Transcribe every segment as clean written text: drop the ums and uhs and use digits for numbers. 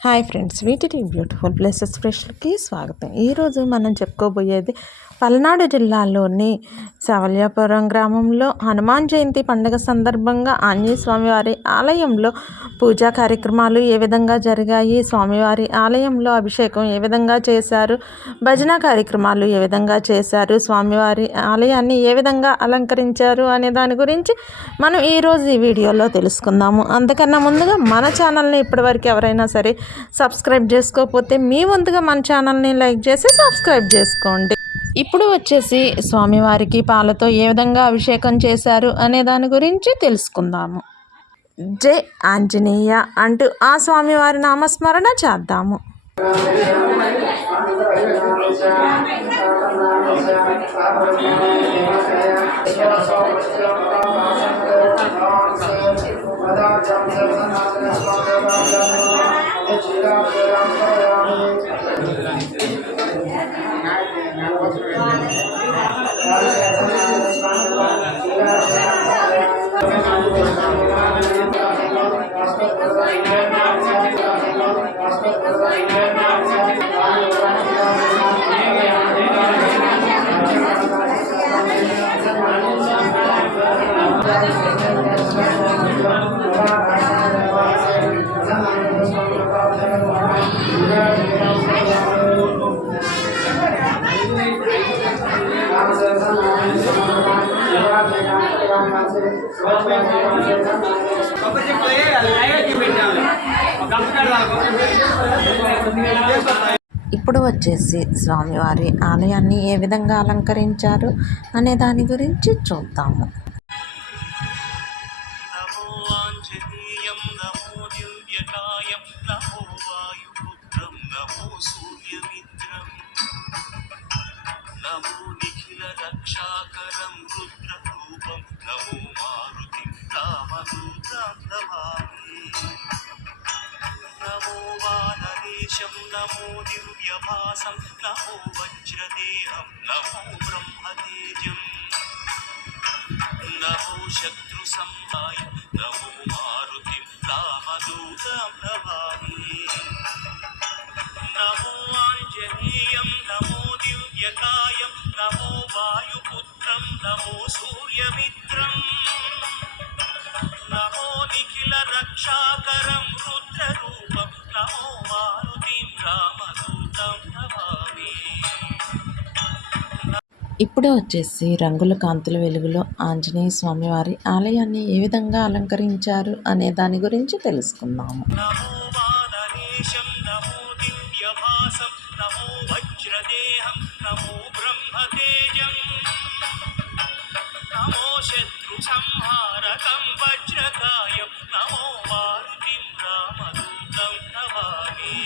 Hi friends, వీటికి beautiful places స్పెషల్కి స్వాగతం. ఈరోజు మనం చెప్పుకోబోయేది పల్నాడు జిల్లాలోని సవల్యాపురం గ్రామంలో హనుమాన్ జయంతి పండుగ సందర్భంగా ఆంజనేయ స్వామివారి ఆలయంలో పూజా కార్యక్రమాలు ఏ విధంగా జరిగాయి, స్వామివారి ఆలయంలో అభిషేకం ఏ విధంగా చేశారు, భజన కార్యక్రమాలు ఏ విధంగా చేశారు, స్వామివారి ఆలయాన్ని ఏ విధంగా అలంకరించారు అనే దాని గురించి మనం ఈరోజు ఈ వీడియోలో తెలుసుకుందాము. అంతకన్నా ముందుగా మన ఛానల్ని ఇప్పటివరకు ఎవరైనా సరే సబ్స్క్రైబ్ చేసుకోకపోతే మీ వంతుగా మన ఛానల్ని లైక్ చేసి సబ్స్క్రైబ్ చేసుకోండి. ఇప్పుడు వచ్చేసి స్వామివారికి పాలతో ఏ విధంగా అభిషేకం చేశారు అనే దాని గురించి తెలుసుకుందాము. జై ఆంజనేయ అంటూ ఆ స్వామివారి నామస్మరణ చేద్దాము. ఇప్పుడు వచ్చేసి స్వామివారి ఆలయాన్ని ఏ విధంగా అలంకరించారు అనే దాని గురించి చూద్దాము. రక్షాకరం రుద్రరూపం నమో మారుతి రామదూతం నమామి నమో వానరేశం నమో దివ్యభాసం నమో వజ్రదేహం నమో బ్రహ్మతేజం నమో శత్రు సంహాయం నమో మారుతి రామదూతం నమామి నమో ఆంజనేయం నమో దివ్యకాయం నమో వాయుపుత్రం నమో సూర్యమిత్రం నమో నిఖిల రక్షాకరం రుద్రరూపం నమో మారుతిం రామదూతం నమామి. ఇప్పుడు వచ్చేసి రంగుల కాంతుల వెలుగులో ఆంజనేయ స్వామి వారి ఆలయాన్ని ఏ విధంగా అలంకరించారు అనే దాని గురించి తెలుసుకుందాము. నమో వానరేశం నమో దివ్యభాసం నమో వజ్రదేహం నమో బ్రహ్మతేజం నమో శత్రు సంహారకం వజ్రకాయం నమో మారుతిం రామదూతం నమామి.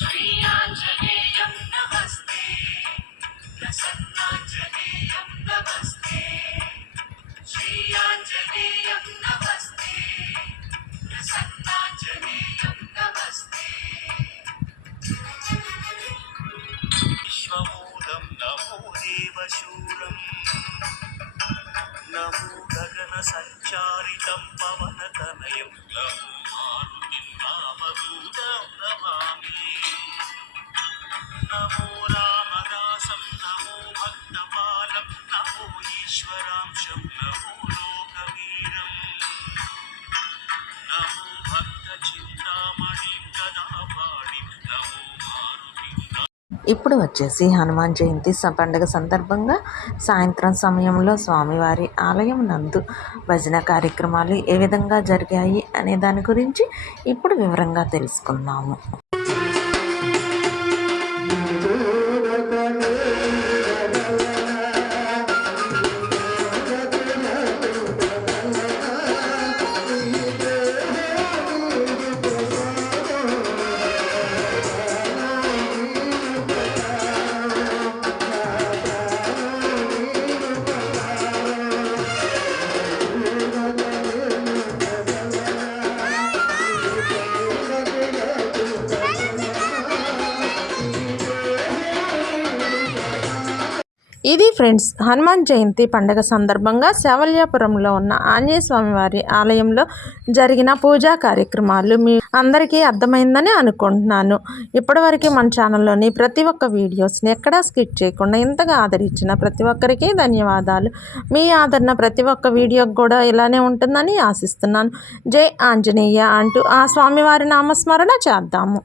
శ్రీ ఆంజనేయం నమస్తే ప్రసన్నాంజనేయం నమస్తే శ్రీ ఆంజనేయం నమస్తే ప్రసన్నాంజనేయం నమస్తే విశ్వమూలం నమో దేవశూరం నమో గగన సంచారితం పవనతనయం నమో మారుతిం రామదూతం నమామి నమో రామదాసం నమో భక్తపాలం నమో ఈశ్వరాంశం నమో లోకవీరం నమో భక్త చింతామణి గదాపాణి నమో మారుతి. ఇప్పుడు వచ్చేసి హనుమాన్ జయంతి పండుగ సందర్భంగా సాయంత్రం సమయంలో స్వామివారి ఆలయం నందు భజన కార్యక్రమాలు ఏ విధంగా జరిగాయి అనే దాని గురించి ఇప్పుడు వివరంగా తెలుసుకుందాము. ఇది ఫ్రెండ్స్ హనుమాన్ జయంతి పండుగ సందర్భంగా శవల్యాపురంలో ఉన్న ఆంజనేయ స్వామి వారి ఆలయంలో జరిగిన పూజా కార్యక్రమాలు మీ అందరికీ అర్థమైందని అనుకుంటున్నాను. ఇప్పటివరకు మన ఛానల్లోని ప్రతి ఒక్క వీడియోస్ని ఎక్కడా స్కిప్ చేయకుండా ఇంతగా ఆదరించిన ప్రతి ఒక్కరికి ధన్యవాదాలు. మీ ఆదరణ ప్రతి ఒక్క వీడియోకి కూడా ఇలానే ఉంటుందని ఆశిస్తున్నాను. జై ఆంజనేయ అంటూ ఆ స్వామివారి నామస్మరణ చేద్దాము.